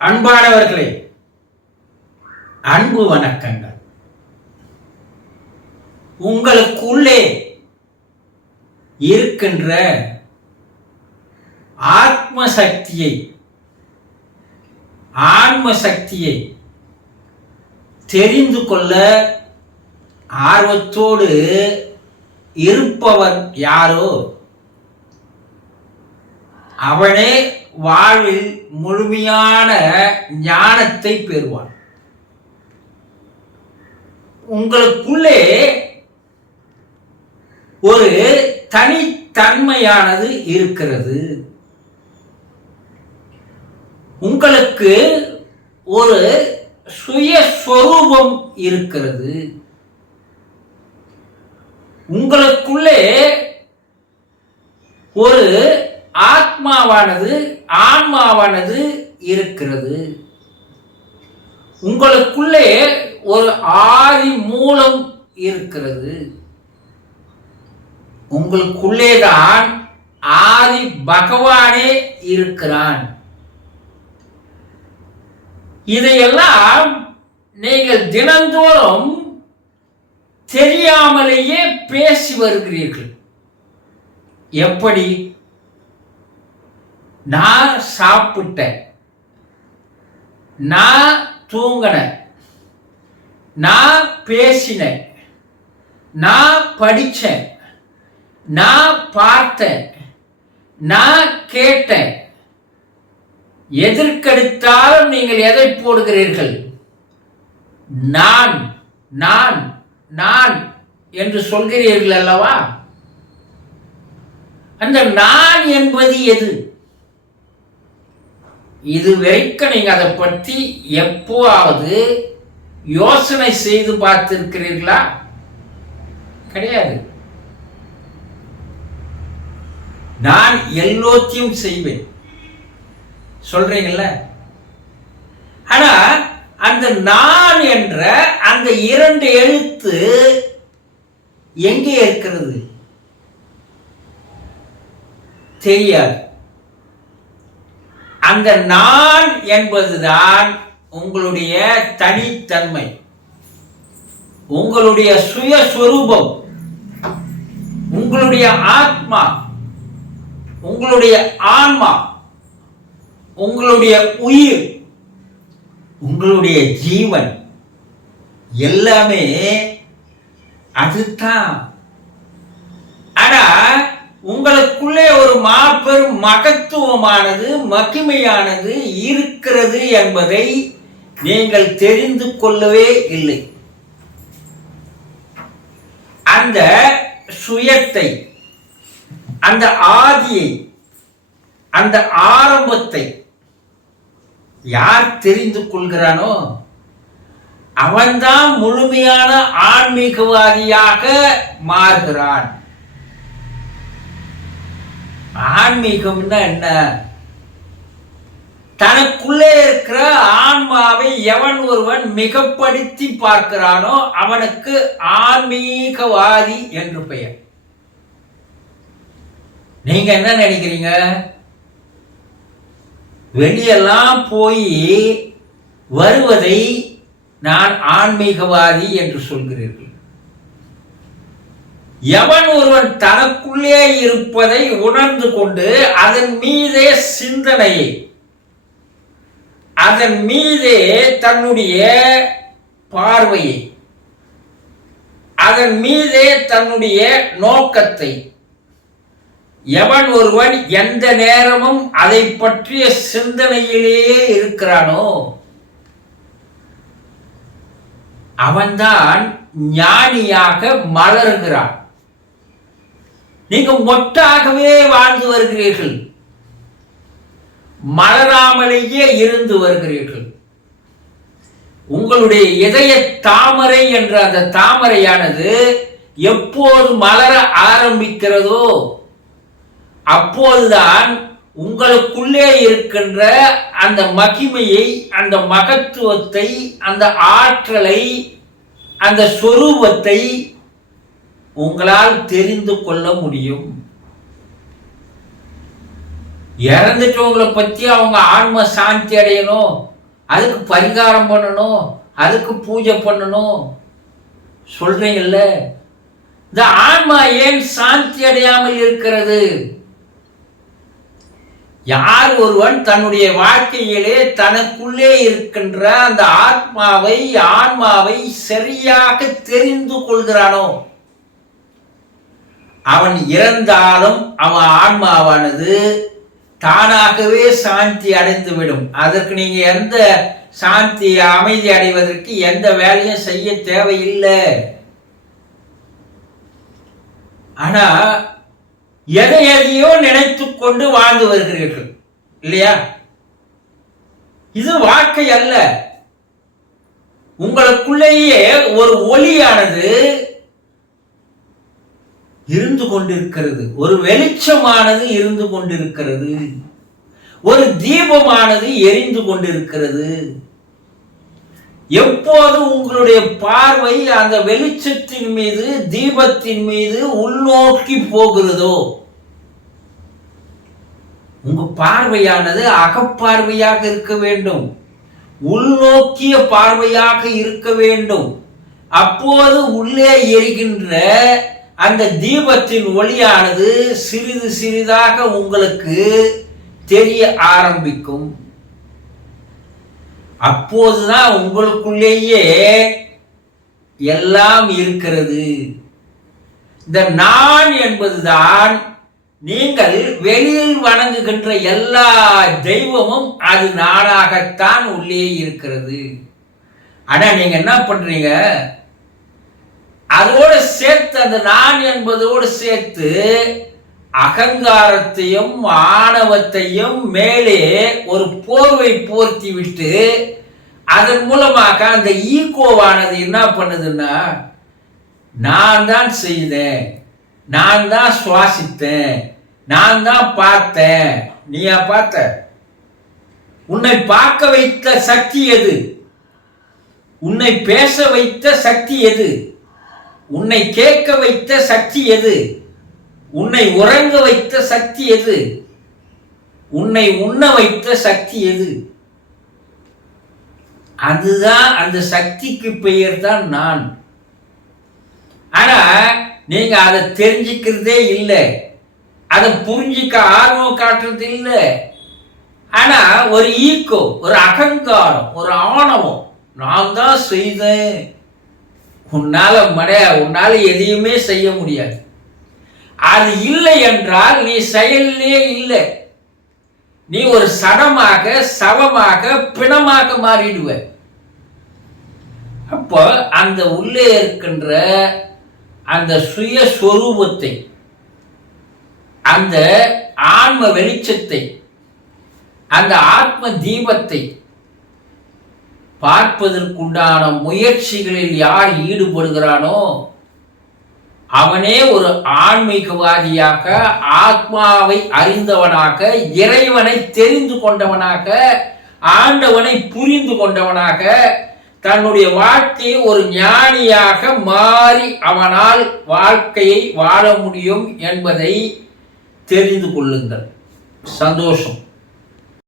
அன்பானவர்களே அன்பு வணக்கங்கள். உங்களுக்குள்ளே இருக்கின்ற ஆத்ம சக்தியை ஆன்ம சக்தியை தெரிந்து கொள்ள ஆர்வத்தோடு இருப்பவர் யாரோ? அவனே வாழ்வில் முழுமையான ஞானத்தை பெறுவான். உங்களுக்குள்ளே ஒரு தனித்தன்மையானது இருக்கிறது. உங்களுக்கு ஒரு சுயஸ்வரூபம் இருக்கிறது. உங்களுக்குள்ளே ஒரு ஆத்மாவானது ஆன்மாவானது இருக்கிறது. உங்களுக்குள்ளே ஒரு ஆதி மூலம் இருக்கிறது. உங்களுக்குள்ளே தான் ஆதி பகவானே இருக்கிறான். இதையெல்லாம் நீங்கள் தினந்தோறும் தெரியாமலேயே பேசி வருகிறீர்கள். எப்படி? நான் சாப்பிட்டேன். நான் தூங்கினேன். நான் பேசினேன். நான் படித்தேன் நான் பார்த்தேன். நான் கேட்டேன். எதற்கெடுத்தாலும் நீங்கள் எதை போடுகிறீர்கள்? நான் நான் நான் என்று சொல்கிறீர்கள் அல்லவா? அந்த நான் என்பது எது? இது வரைக்கும் நீங்கள் அதை பற்றி எப்போவாவது யோசனை செய்து பார்த்திருக்கிறீர்களா? கிடையாது. நான் எல்லோத்தையும் செய்வேன். சொல்றீங்கல்ல? ஆனா அந்த நான் என்ற அந்த இரண்டு எழுத்து எங்கே இருக்கிறது? தெரியாது. அந்த நான் என்பதுதான் உங்களுடைய தனித்தன்மை. உங்களுடைய சுயஸ்வரூபம். உங்களுடைய ஆத்மா. உங்களுடைய ஆன்மா. உங்களுடைய உயிர். உங்களுடைய ஜீவன். எல்லாமே அதுதான். உங்களுக்குள்ளே ஒரு மாபெரும் மகத்துவமானது மகிமையானது இருக்கிறது என்பதை நீங்கள் தெரிந்து கொள்ளவே இல்லை. அந்த சுயத்தை அந்த ஆதியை அந்த ஆரம்பத்தை யார் தெரிந்து கொள்கிறானோ அவன்தான் முழுமையான ஆன்மீகவாதியாக மாறுகிறான். ஆன்மீகம்னா என்ன? தனக்குள்ளே இருக்கிற ஆன்மாவை எவன் ஒருவன் மிகப்படுத்தி பார்க்கிறானோ அவனுக்கு ஆன்மீகவாதி என்று பெயர். நீங்க என்ன நினைக்கிறீங்க? வெளியெல்லாம் போய் வருவதை நான் ஆன்மீகவாதி என்று சொல்கிறீர்கள். எவன் ஒருவன் தனக்குள்ளே இருப்பதை உணர்ந்து கொண்டு அதன் மீதே சிந்தனையை அதன் மீதே தன்னுடைய பார்வையை அதன் மீதே தன்னுடைய நோக்கத்தை எவன் ஒருவன் எந்த நேரமும் அதை பற்றிய சிந்தனையிலேயே இருக்கிறானோ அவன்தான் ஞானியாக மலர்கிறான். நீங்கள் ஒட்டாகவே வாழ்ந்து வருகிறீர்கள். மலராமலேயே இருந்து வருகிறீர்கள். உங்களுடைய இதய தாமரை என்ற அந்த தாமரையானது எப்போது மலர ஆரம்பிக்கிறதோ அப்போதுதான் உங்களுக்குள்ளே இருக்கின்ற அந்த மகிமையை அந்த மகத்துவத்தை அந்த ஆற்றலை அந்த சொரூபத்தை உங்களால் தெரிந்து கொள்ள முடியும். இறந்துட்டவங்களை பற்றி அவங்க ஆன்ம சாந்தி அடையணும். அதுக்கு பரிகாரம் பண்ணணும். அதுக்கு பூஜை பண்ணணும். சொல்றீங்கல்ல? இந்த ஆன்மா ஏன் சாந்தி அடையாமல் இருக்கிறது? யார் ஒருவன் தன்னுடைய வாழ்க்கையிலே தனக்குள்ளே இருக்கின்ற அந்த ஆத்மாவை ஆன்மாவை சரியாக தெரிந்து கொள்கிறானோ? அவன் இறந்தாலும் அவன் ஆன்மாவானது தானாகவே சாந்தி அடைந்துவிடும். அதற்கு நீங்க எந்த சாந்தி அமைதி அடைவதற்கு எந்த வேலையும் செய்ய தேவையில்லை. ஆனா எதை எதையோ நினைத்து கொண்டு வாழ்ந்து வருகிறீர்கள் இல்லையா? இது வாழ்க்கை அல்ல. உங்களுக்குள்ளேயே ஒரு ஒளியானது இருந்து கொண்டிருக்கிறது. ஒரு வெளிச்சமானது இருந்து கொண்டிருக்கிறது. ஒரு தீபமானது எரிந்து கொண்டிருக்கிறது. எப்போது உங்களுடைய பார்வை அந்த வெளிச்சத்தின் மீது தீபத்தின் மீது உள்நோக்கி போகிறதோ உங்க பார்வையானது அகப்பார்வையாக இருக்க வேண்டும். உள்நோக்கிய பார்வையாக இருக்க வேண்டும். அப்போது உள்ளே எரிகின்ற அந்த தீபத்தின் ஒளியானது சிறிது சிறிதாக உங்களுக்கு தெரிய ஆரம்பிக்கும். அப்போதுதான் உங்களுக்குள்ளேயே எல்லாம் இருக்கிறது. இந்த நான் என்பதுதான் நீங்கள் வெளியில் வணங்குகின்ற எல்லா தெய்வமும் அது நானாகத்தான் உள்ளே இருக்கிறது. ஆனால் நீங்கள் என்ன பண்ணுறீங்க அதோடு சேர்த்து அந்த நான் என்பதோடு சேர்த்து அகங்காரத்தையும் ஆணவத்தையும் மேலே ஒரு போர்வை போர்த்தி விட்டு அதன் மூலமாக அந்த ஈகோவானது என்ன பண்ணுதுன்னா நான் தான் செய்தேன் நான் தான் சுவாசித்தேன் நான் தான் பார்த்தேன். நீயா பார்த்த? உன்னை பார்க்க வைத்த சக்தி எது? உன்னை பேச வைத்த சக்தி எது? உன்னை கேட்க வைத்த சக்தி எது? உன்னை உறங்க வைத்த சக்தி எது? உன்னை உண்ண வைத்த சக்தி எது? அதுதான் அந்த சக்திக்கு பெயர் தான் நான். ஆனா நீங்க அதை தெரிஞ்சுக்கிறதே இல்லை. அதை புரிஞ்சிக்க ஆர்வம் காட்டுறது இல்லை. ஆனா ஒரு ஈக்கோ ஒரு அகங்காரம் ஒரு ஆணவம் நான் தான் செய்தேன். உன்னால் மடைய உன்னால் எதையுமே செய்ய முடியாது. அது இல்லை என்றால் நீ செயலே இல்லை. நீ ஒரு சடமாக சவமாக பிணமாக மாறிடுவ. அப்போ அந்த உள்ளே இருக்கின்ற அந்த சுய சொரூபத்தை அந்த ஆன்ம வெளிச்சத்தை அந்த ஆத்ம தீபத்தை பார்ப்பதற்குண்டான முயற்சிகளில் யார் ஈடுபடுகிறானோ அவனே ஒரு ஆன்மீகவாதியாக ஆத்மாவை அறிந்தவனாக இறைவனை தெரிந்து கொண்டவனாக ஆண்டவனை புரிந்து கொண்டவனாக தன்னுடைய வாழ்க்கையை ஒரு ஞானியாக மாறி அவனால் வாழ்க்கையை வாழ முடியும் என்பதை தெரிந்து கொள்ளுங்கள். சந்தோஷம்.